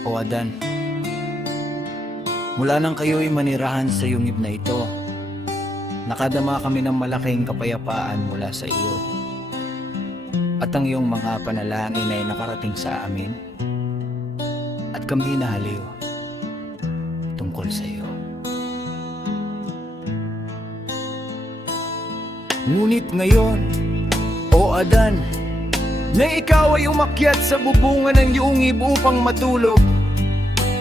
O Adan, mula nang kayo'y manirahan sa yungib na ito, nakadama kami ng malaking kapayapaan mula sa iyo. At ang iyong mga panalangin ay nakarating sa amin, at kami nahaliw tungkol sa iyo. Ngunit ngayon, O Adan, na ikaw ay umakyat sa bubungan ng yungib upang matulog,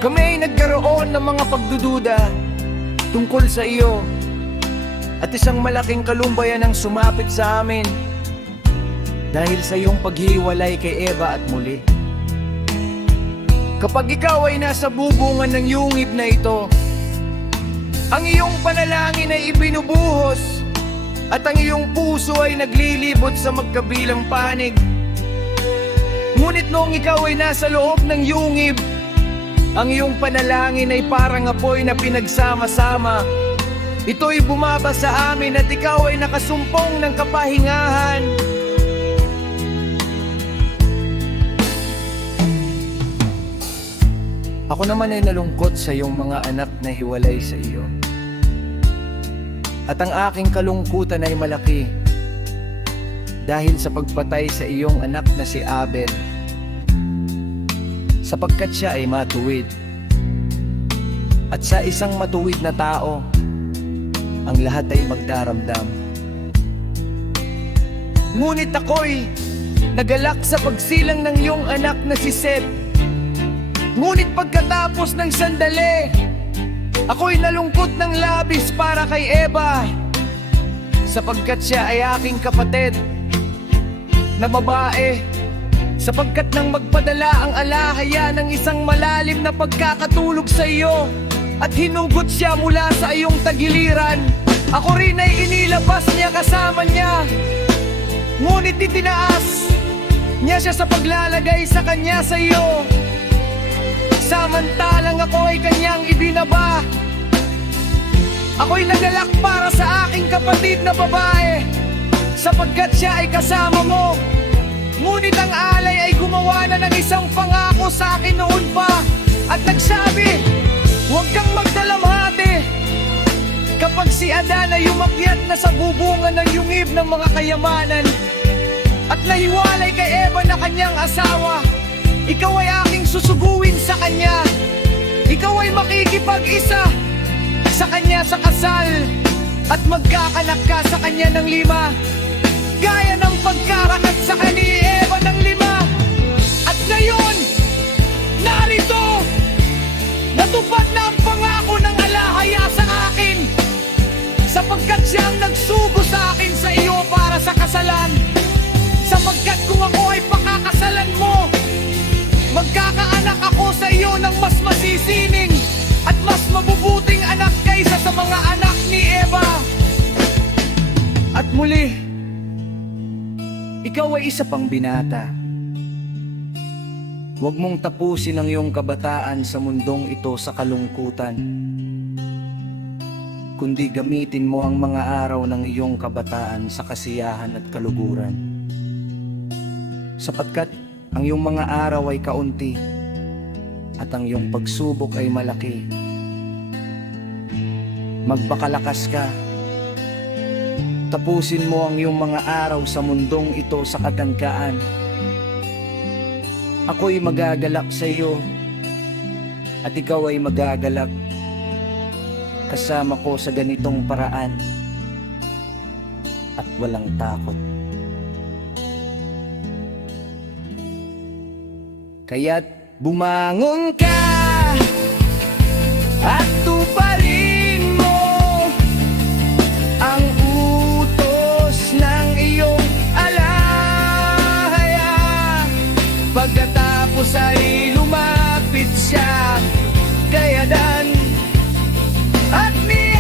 kami ay nagkaroon ng mga pagdududa tungkol sa iyo, at isang malaking kalumbayan ang sumapit sa amin dahil sa iyong paghiwalay kay Eva at muli. Kapag ikaw ay nasa bubungan ng yungib na ito, ang iyong panalangin ay ibinubuhos at ang iyong puso ay naglilibot sa magkabilang panig. Ngunit noong ikaw ay nasa loob ng yungib, ang iyong panalangin ay parang apoy na pinagsama-sama. Ito'y bumaba sa amin at ikaw ay nakasumpong ng kapahingahan. Ako naman ay nalungkot sa iyong mga anak na hiwalay sa iyo. At ang aking kalungkutan ay malaki dahil sa pagpatay sa iyong anak na si Abel, sapagkat siya ay matuwid. At sa isang matuwid na tao, ang lahat ay magdaramdam. Ngunit ako'y nagalak sa pagsilang ng iyong anak na si Seth. Ngunit pagkatapos ng sandali, ako'y nalungkot ng labis para kay Eva, sapagkat siya ay aking kapatid na babae, sapagkat nang magpadala ang alahaya ng isang malalim na pagkakatulog sa iyo at hinugot siya mula sa iyong tagiliran, ako rin ay inilabas niya kasama niya. Ngunit itinaas niya siya sa paglalagay sa kanya sa iyo, samantalang ako ay kanyang ibinaba. Ako'y nagalak para sa aking kapatid na babae, sapagkat siya ay kasama mo. Ngunit ang alay ay gumawa na ng isang pangako sa akin noon pa at nagsabi, huwag kang magdalamhati. Kapag si Adan ay umakyat na sa bubungan ng yungib ng mga kayamanan at nahiwalay kay Eva na kanyang asawa, ikaw ay aking susuguin sa kanya. Ikaw ay makikipag-isa sa kanya sa kasal at magkakanak ka sa kanya ng 5, gaya ng pagkarakat sa kani Eva ng 5. At ngayon, narito, natupad na ang pangako ng alahaya sa akin, sapagkat siyang nagsugo sa akin sa iyo para sa kasalan. Sapagkat kung ako ay pakakasalan mo, magkakaanak ako sa iyo ng mas masisining at mas mabubuting anak kaysa sa mga anak ni Eva. At muli, ikaw ay isa pang binata. Huwag mong tapusin ang iyong kabataan sa mundong ito sa kalungkutan, kundi gamitin mo ang mga araw ng iyong kabataan sa kasiyahan at kaluguran. Sapagkat ang iyong mga araw ay kaunti at ang iyong pagsubok ay malaki. Magbakalakas ka. Tapusin mo ang iyong mga araw sa mundong ito sa katangkaan. Ako'y magagalak sa iyo at ikaw ay magagalak kasama ko sa ganitong paraan at walang takot. Kaya't bumangon ka at tuparin mo ang utos ng iyong alahaya. Pagkatapos ay lumapit siya kay Adan at niyakap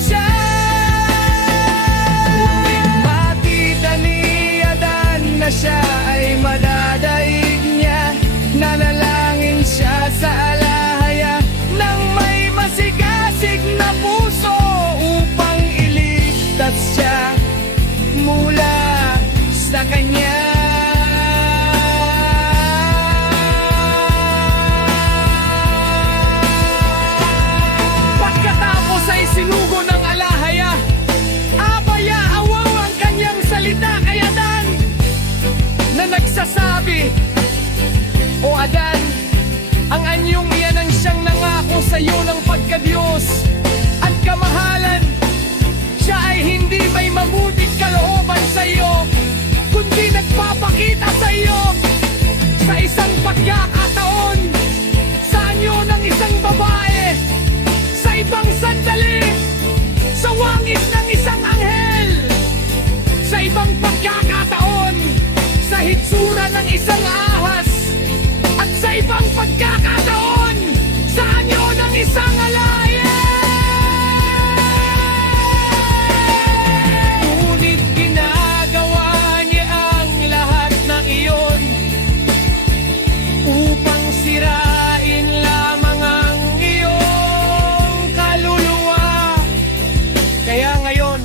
siya. Ngunit makita ni Adan na siya ay madadaig niya, nanalangin siya sa alahaya nang may masigasig na puso upang iligtas siya mula sa kanya. ipapakita sa iyo sa isang pagkakataon sa anyo ng isang babae, sa ibang sandali, sa wangis ng isang anghel, sa ibang pagkakataon, sa hitsura ng isang ahas, at sa ibang pagkakataon, sa anyo ng isang alaye. Ngunit ginagawa niya ang lahat ng iyon upang sirain lamang ang iyong kaluluwa. Kaya ngayon,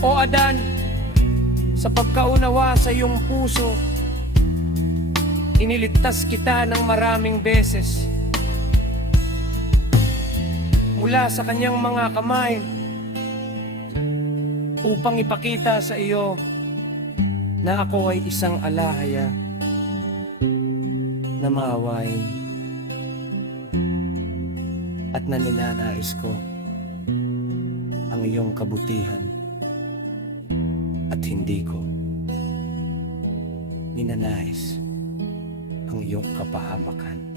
o Adan, sa pagkaunawa sa iyong puso, iniligtas kita ng maraming beses mula sa kanyang mga kamay upang ipakita sa iyo na ako ay isang alahaya na maawain at na ninanais ko ang iyong kabutihan at hindi ko ninanais ang iyong kapahamakan.